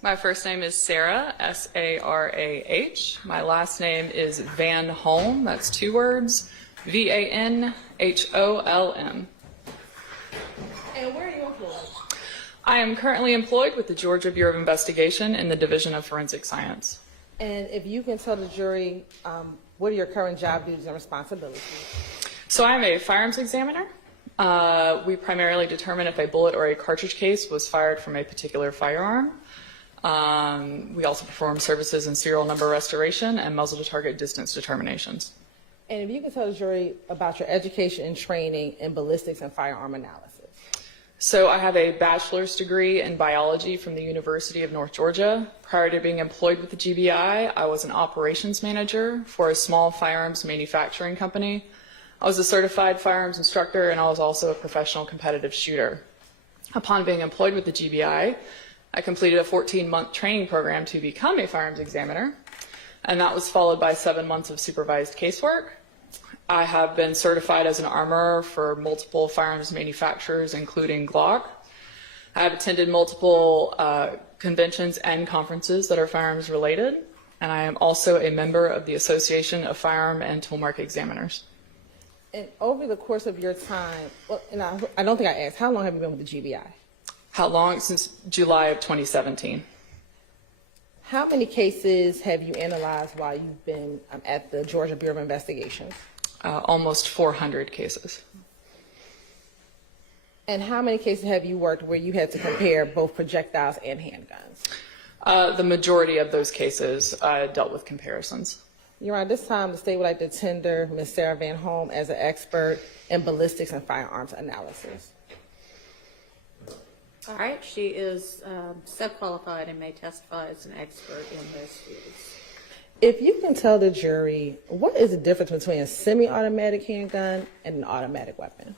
My first name is Sarah, S-A-R-A-H. My last name is Van Holm. That's 2 words, V-A-N-H-O-L-M. And where are you employed? I am currently employed with the Georgia Bureau of Investigation in the Division of Forensic Science. And if you can tell the jury, what are your current job duties and responsibilities? So I am a firearms examiner. We primarily determine if a bullet or a cartridge case was fired from a particular firearm. We also perform services in serial number restoration and muzzle to target distance determinations. And if you can tell the jury about your education and training in ballistics and firearm analysis. So I have a bachelor's degree in biology from the University of North Georgia. Prior to being employed with the GBI, I was an operations manager for a small firearms manufacturing company. I was a certified firearms instructor, and I was also a professional competitive shooter. Upon being employed with the GBI, I completed a 14-month training program to become a firearms examiner, and that was followed by 7 months of supervised casework. I have been certified as an armorer for multiple firearms manufacturers, including Glock. I have attended multiple conventions and conferences that are firearms related, and I am also a member of the Association of Firearm and Toolmark Examiners. And over the course of your time, well, and I don't think I asked, how long have you been with the GBI? How long? Since July of 2017. How many cases have you analyzed while you've been at the Georgia Bureau of Investigation? Almost 400 cases. And how many cases have you worked where you had to compare both projectiles and handguns? The majority of those cases dealt with comparisons. Your Honor, this time the state would like to tender Ms. Sarah Van Holm as an expert in ballistics and firearms analysis. All right, she is sub-qualified and may testify as an expert in those fields. If you can tell the jury, what is the difference between a semi-automatic handgun and an automatic weapon?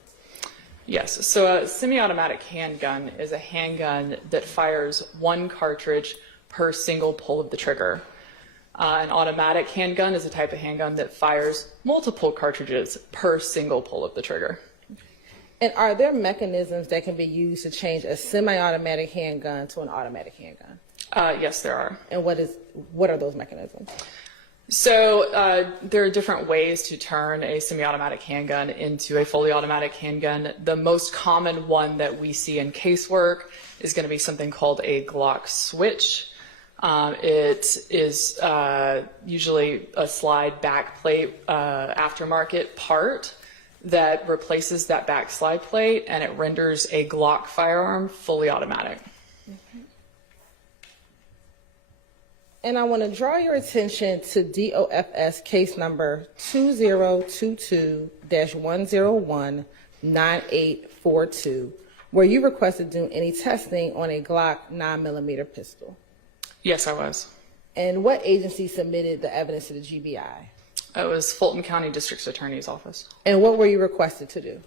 Yes, so a semi-automatic handgun is a handgun that fires 1 cartridge per single pull of the trigger. An automatic handgun is a type of handgun that fires multiple cartridges per single pull of the trigger. And are there mechanisms that can be used to change a semi-automatic handgun to an automatic handgun? Yes, there are. And what are those mechanisms? So there are different ways to turn a semi-automatic handgun into a fully automatic handgun. The most common one that we see in casework is going to be something called a Glock switch. It is usually a slide backplate aftermarket part that replaces that back slide plate, and it renders a Glock firearm fully automatic. Okay. And I want to draw your attention to DOFS case number 2022-101-9842, where you requested to do any testing on a Glock 9mm pistol. Yes, I was. And what agency submitted the evidence to the GBI? It was Fulton County District Attorney's Office. And what were you requested to do?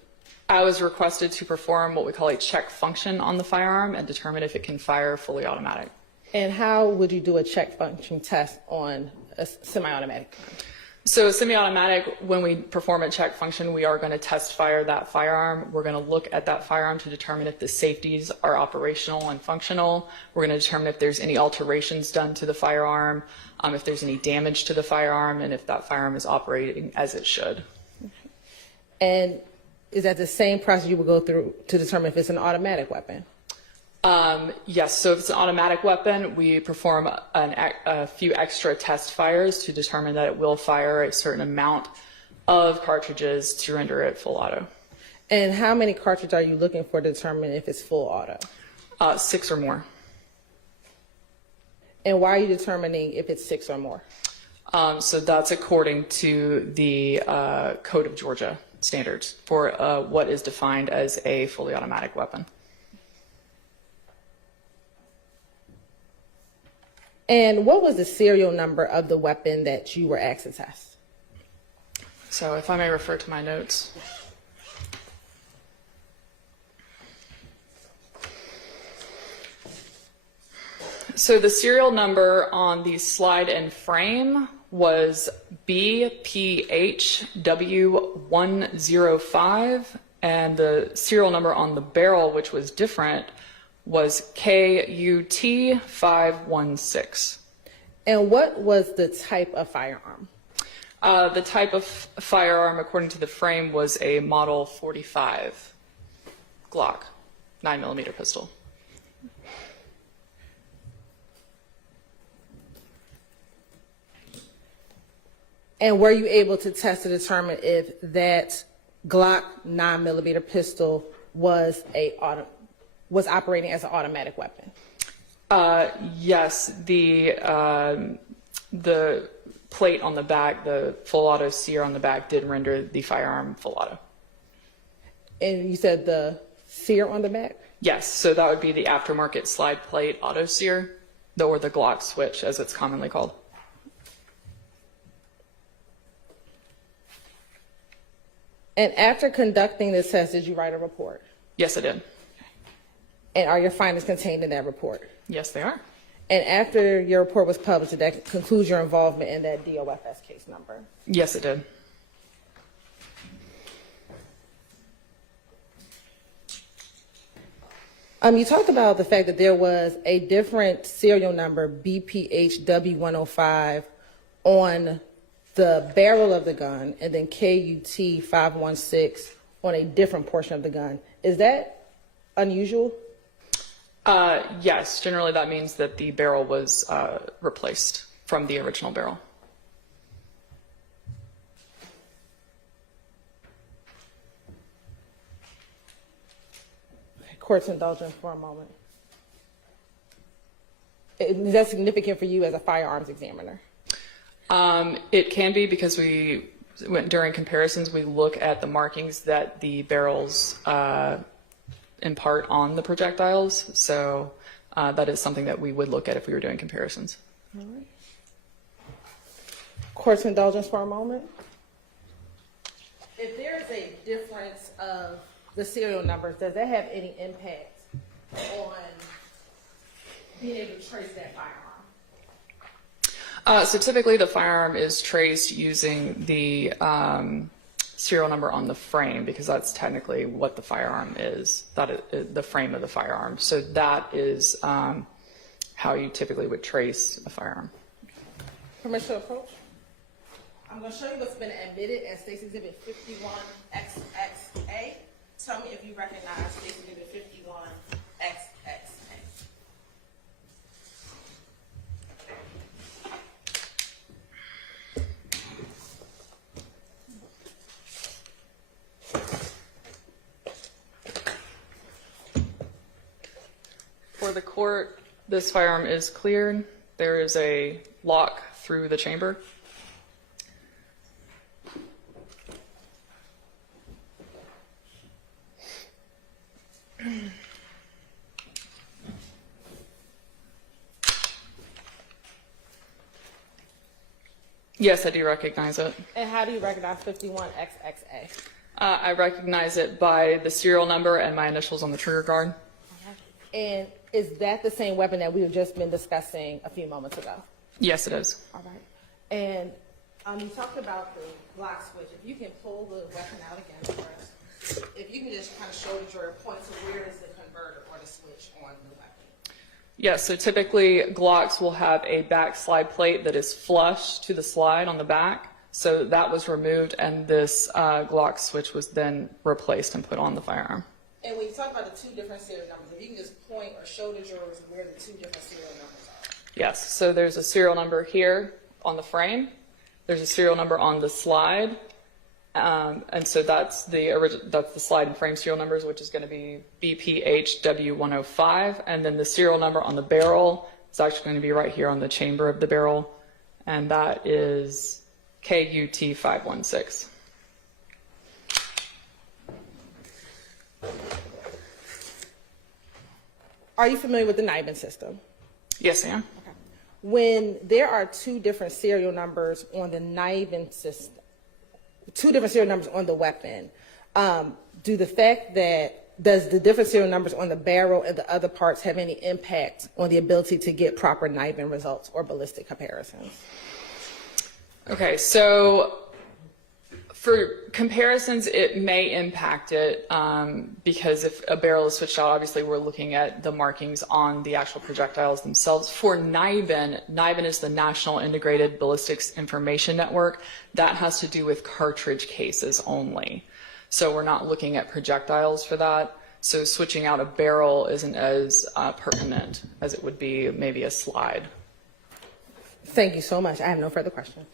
I was requested to perform what we call a check function on the firearm and determine if it can fire fully automatic. And how would you do a check function test on a semi-automatic? So semi-automatic, when we perform a check function, we are going to test fire that firearm. We're going to look at that firearm to determine if the safeties are operational and functional. We're going to determine if there's any alterations done to the firearm, if there's any damage to the firearm, and if that firearm is operating as it should. Okay. And is that the same process you would go through to determine if it's an automatic weapon? Yes, so if it's an automatic weapon, we perform a few extra test fires to determine that it will fire a certain amount of cartridges to render it full auto. And how many cartridges are you looking for to determine if it's full auto? 6 or more. And why are you determining if it's 6 or more? So that's according to the Code of Georgia standards for what is defined as a fully automatic weapon. And what was the serial number of the weapon that you were asked to test? So if I may refer to my notes. So the serial number on the slide and frame was BPHW105, and the serial number on the barrel, which was different, was KUT 516. And what was the type of firearm? The type of firearm, according to the frame, was a Model 45 Glock 9mm pistol. And were you able to test to determine if that Glock 9mm pistol was operating as an automatic weapon? Yes, the plate on the back, the full auto sear on the back, did render the firearm full auto. And you said the sear on the back? Yes, so that would be the aftermarket slide plate auto sear, or the Glock switch, as it's commonly called. And after conducting this test, did you write a report? Yes, I did. And are your findings contained in that report? Yes, they are. And after your report was published, did that conclude your involvement in that DOFS case number? Yes, it did. You talked about the fact that there was a different serial number, BPHW105, on the barrel of the gun, and then KUT 516 on a different portion of the gun. Is that unusual? Yes, generally that means that the barrel was replaced from the original barrel. Court's indulgence for a moment. Is that significant for you as a firearms examiner? It can be, because during comparisons, we look at the markings that the barrels impart on the projectiles. So that is something that we would look at if we were doing comparisons. All right. Court's indulgence for a moment. If there's a difference of the serial numbers, does that have any impact on being able to trace that firearm? So typically the firearm is traced using the serial number on the frame, because that's technically what the firearm is, the frame of the firearm. So that is how you typically would trace a firearm. Permission to approach? I'm going to show you what's been admitted as State's Exhibit 51XXA. Tell me if you recognize State's Exhibit 51XXA. For the court, this firearm is cleared. There is a lock through the chamber. Yes, I do recognize it. And how do you recognize 51XXA? I recognize it by the serial number and my initials on the trigger guard. And is that the same weapon that we have just been discussing a few moments ago? Yes, it is. All right. And you talked about the Glock switch. If you can pull the weapon out again for us. If you can just kind of show the jury, point to where is the converter or the switch on the weapon. Yes, so typically Glocks will have a back slide plate that is flush to the slide on the back. So that was removed, and this Glock switch was then replaced and put on the firearm. And when you talk about the two different serial numbers, if you can just point or show the jurors where the two different serial numbers are. Yes, so there's a serial number here on the frame. There's a serial number on the slide. And so that's the slide and frame serial numbers, which is going to be BPHW105. And then the serial number on the barrel is actually going to be right here on the chamber of the barrel. And that is KUT 516. Are you familiar with the Nibin system? Yes, I am. Okay. When there are two different serial numbers on the Nibin system, two different serial numbers on the weapon, does the different serial numbers on the barrel and the other parts have any impact on the ability to get proper Nibin results or ballistic comparisons? Okay, so For comparisons, it may impact it because if a barrel is switched out, obviously we're looking at the markings on the actual projectiles themselves. For NIBIN is the National Integrated Ballistics Information Network. That has to do with cartridge cases only. So we're not looking at projectiles for that. So switching out a barrel isn't as pertinent as it would be maybe a slide. Thank you so much. I have no further questions.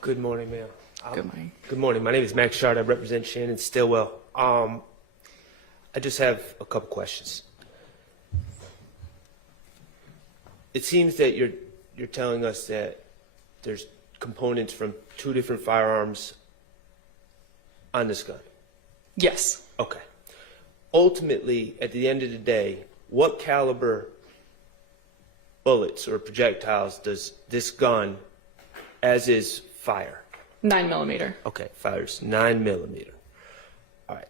Good morning, ma'am. Good morning. Good morning. My name is Max Schardt. I represent Shannon Stillwell. I just have a couple questions. It seems that you're telling us that there's components from 2 different firearms on this gun. Yes. Okay. Ultimately, at the end of the day, what caliber bullets or projectiles does this gun, as is, fire? 9mm. Okay, fires 9mm. All right.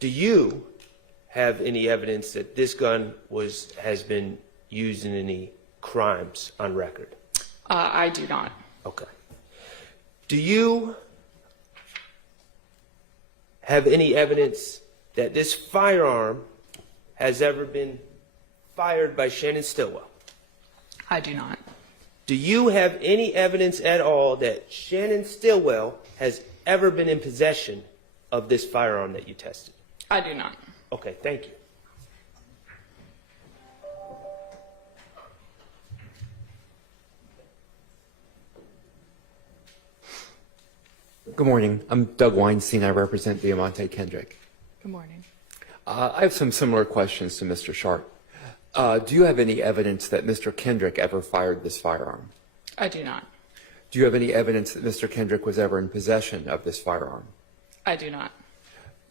Do you have any evidence that this gun has been used in any crimes on record? I do not. Okay. Do you have any evidence that this firearm has ever been fired by Shannon Stillwell? I do not. Do you have any evidence at all that Shannon Stillwell has ever been in possession of this firearm that you tested? I do not. Okay, thank you. Good morning. I'm Doug Weinstein. I represent Deamonte Kendrick. Good morning. I have some similar questions to Mr. Schardt. Do you have any evidence that Mr. Kendrick ever fired this firearm? I do not. Do you have any evidence that Mr. Kendrick was ever in possession of this firearm? I do not.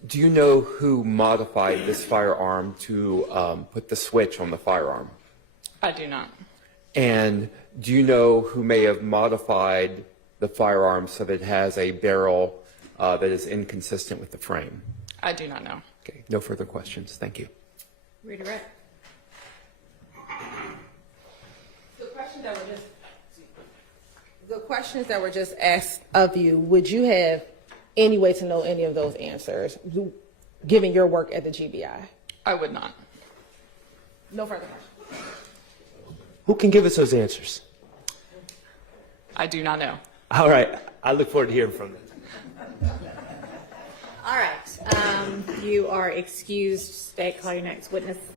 Do you know who modified this firearm to put the switch on the firearm? I do not. And do you know who may have modified the firearm so that it has a barrel that is inconsistent with the frame? I do not know. Okay, no further questions. Thank you. Redirect. The questions that were just asked of you, would you have any way to know any of those answers, given your work at the GBI? I would not. No further questions. Who can give us those answers? I do not know. All right. I look forward to hearing from them. All right. You are excused. State, call your next witness.